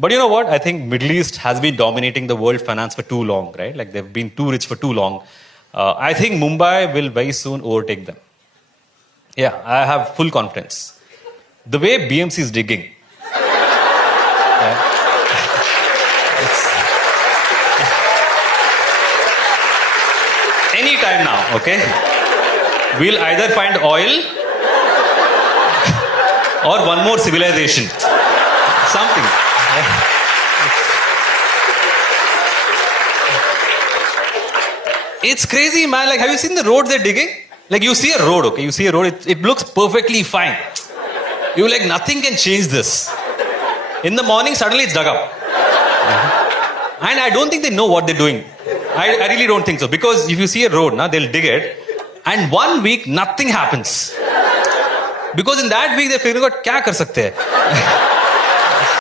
But you know what? I think Middle East has been dominating the world finance for too long, right? Like they've been too rich for too long. I think Mumbai will very soon overtake them. Yeah, I have full confidence. The way BMC is digging. Yeah, any time now, okay? We'll either find oil or one more civilization. Something. It's crazy, man. Like, have you seen the roads they're digging? Like, you see a road, okay? You see a road, it looks perfectly fine. You're like, nothing can change this. In the morning, suddenly it's dug up. And I don't think they know what they're doing. I really don't think so. Because if you see a road, they'll dig it. And 1 week, nothing happens. Because in that week, they're figuring out, kya kar sakte hai?